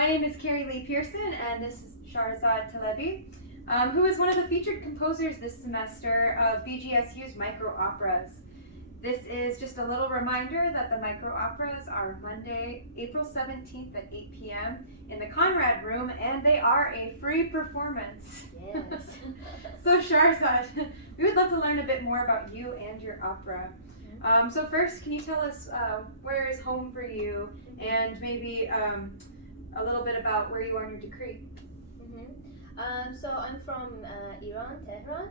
My name is Keri Pierson, and this is Shahrzad Talebi, who is one of the featured composers this semester of BGSU's MicroOperas. This is just a little reminder that the MicroOperas are Monday, April 17th at 8 p.m. in the Conrad room, and they are a free performance. Yes. So Shahrzad, we would love to learn a bit more about you and your opera. So first, can you tell us where is home for you, and maybe a little bit about where you are in your degree? So I'm from Iran, Tehran,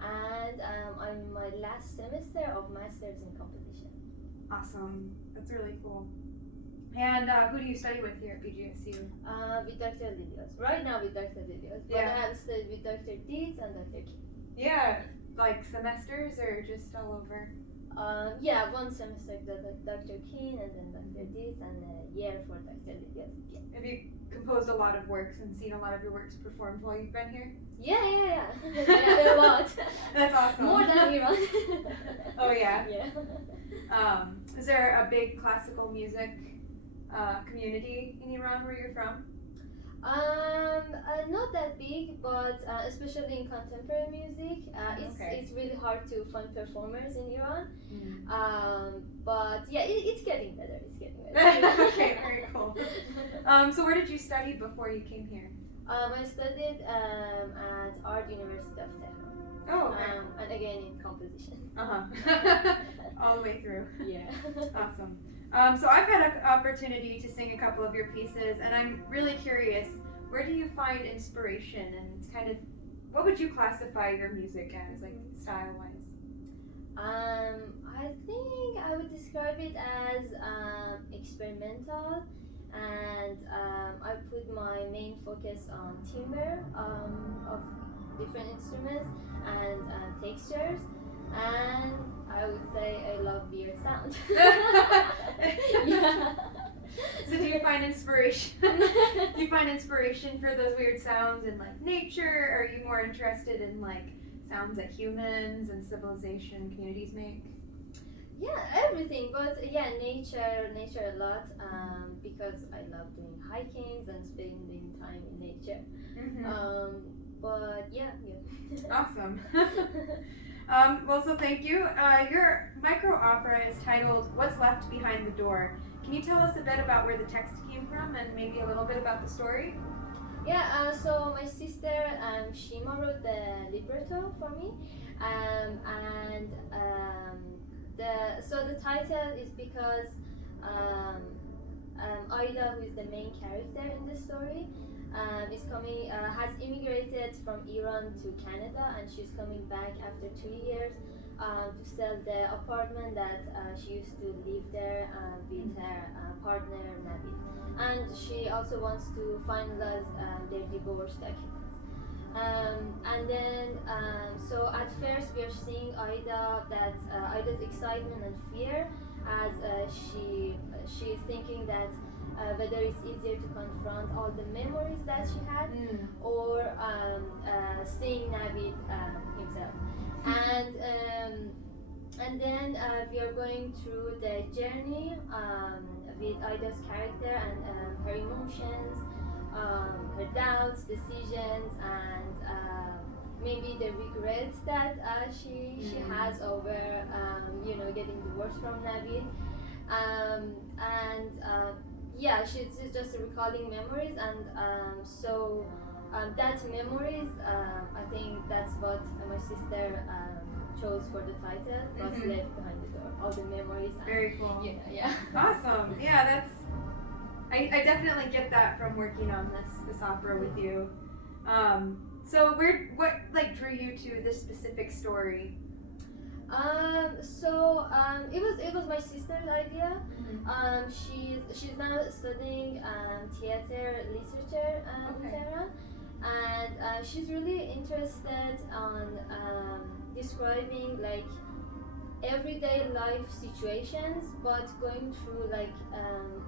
and I'm in my last semester of Masters in Composition. Awesome, that's really cool. And who do you study with here at BGSU? With Dr. Lilios. Right now with Dr. Lilios, but I have studied with Dr. Dietz and Dr. Keri. Yeah, like semesters or just all over? Yeah, one semester with Dr. Keen and then Dr. Dietz, and a year for Dr. Lilios. Yeah. Have you composed a lot of works and seen a lot of your works performed while you've been here? Yeah, a lot. That's awesome. More than Iran. Oh yeah? Yeah. Is there a big classical music community in Iran where you're from? Not that big, but especially in contemporary music, it's really hard to find performers in Iran. But yeah, it's getting better. It's getting better. Okay, very cool. So where did you study before you came here? I studied at Art University of Tehran. Oh, okay. And again in composition. All the way through. Yeah. Awesome. So I've had an opportunity to sing a couple of your pieces, and I'm really curious, where do you find inspiration, and kind of, what would you classify your music as, like style-wise? I think I would describe it as experimental, and I put my main focus on timbre of different instruments and textures, and I would say I love weird sound. Yeah. So do you find inspiration? Do you find inspiration for those weird sounds in like nature? Or are you more interested in like sounds that humans and civilization communities make? Yeah, everything, but yeah, nature a lot, because I love doing hikings and spending time in nature. But yeah. Awesome. Well, so thank you. Your micro-opera is titled What's Left Behind the Door. Can you tell us a bit about where the text came from and maybe a little bit about the story? Yeah, so my sister Shima wrote the libretto for me, and the title is because Aida, who is the main character in the story, has immigrated from Iran to Canada, and she's coming back after 2 years to sell the apartment that she used to live there with her partner Nabil, and she also wants to finalize their divorce documents. And then, so at first we are seeing Aida's excitement and fear as she's thinking that whether it's easier to confront all the memories that she had, or seeing Nabil himself. And then we are going through the journey with Aida's character and her emotions, her doubts, decisions, and maybe the regrets that she has over getting divorced from Nabil. Yeah, she's just recalling memories, and so that memories, I think that's what my sister chose for the title, What's Left Behind the Door, all the memories. Very cool. Yeah. Awesome. Yeah, I definitely get that from working on this opera with you. So what like drew you to this specific story? It was my sister's idea. She's now studying theater literature in Tehran, and she's really interested on describing like everyday life situations, but going through like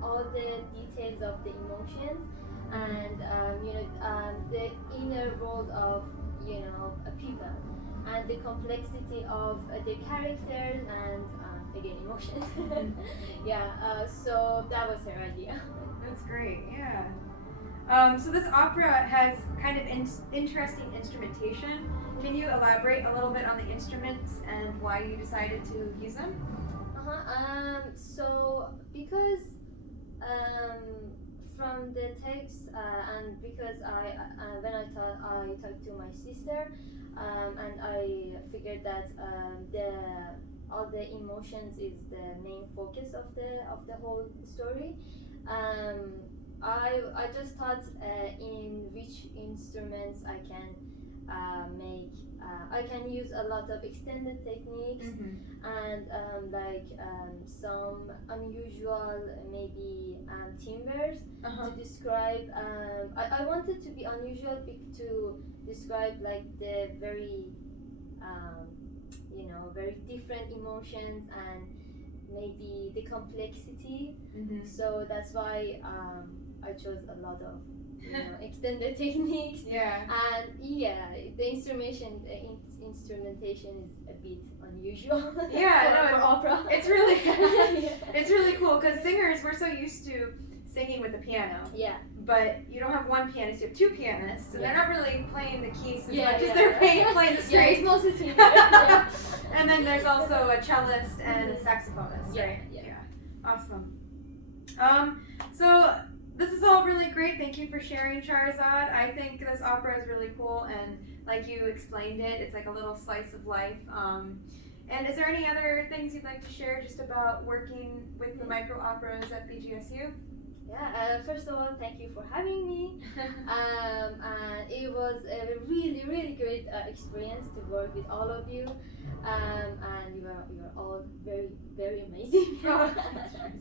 all the details of the emotions and the inner world of people, and the complexity of their characters and again emotions. Yeah, so that was her idea. That's great. Yeah. So this opera has kind of interesting instrumentation. Can you elaborate a little bit on the instruments and why you decided to use them? So because from the text and because when I talked to my sister and I figured that the all the emotions is the main focus of the whole story. Um, I just thought in which instruments I can make. I can use a lot of extended techniques and some unusual maybe timbres to describe. I wanted to be unusual to describe like the very very different emotions and maybe the complexity. So that's why I chose a lot of extended techniques. Yeah. And yeah, the instrumentation is a bit unusual. Yeah, for opera. It's really Yeah. it's really cool because singers, we're so used to singing with the piano. Yeah. But you don't have one pianist, you have two pianists, so they're not really playing the keys as much as Yeah. they're playing the strings. Yeah, it's mostly teamwork. Yeah. And then there's also a cellist and a saxophonist, Yeah, right? yeah. Awesome. So this is all really great. Thank you for sharing, Shahrzad. I think this opera is really cool, and like you explained it, it's like a little slice of life. And is there any other things you'd like to share just about working with the MicroOperas at BGSU? Yeah, first of all, thank you for having me. And it was a really, really great experience to work with all of you. And you are all very, very amazing.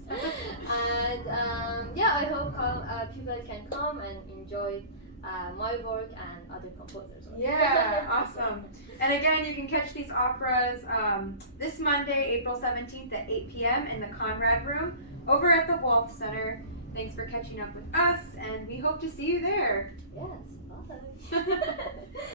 And yeah, I hope people can come and enjoy my work and other composers' work. Yeah, awesome. And again, you can catch these operas this Monday, April 17th at 8 p.m. in the Conrad room over at the Wolf Center. Thanks for catching up with us, and we hope to see you there. Yes, bye.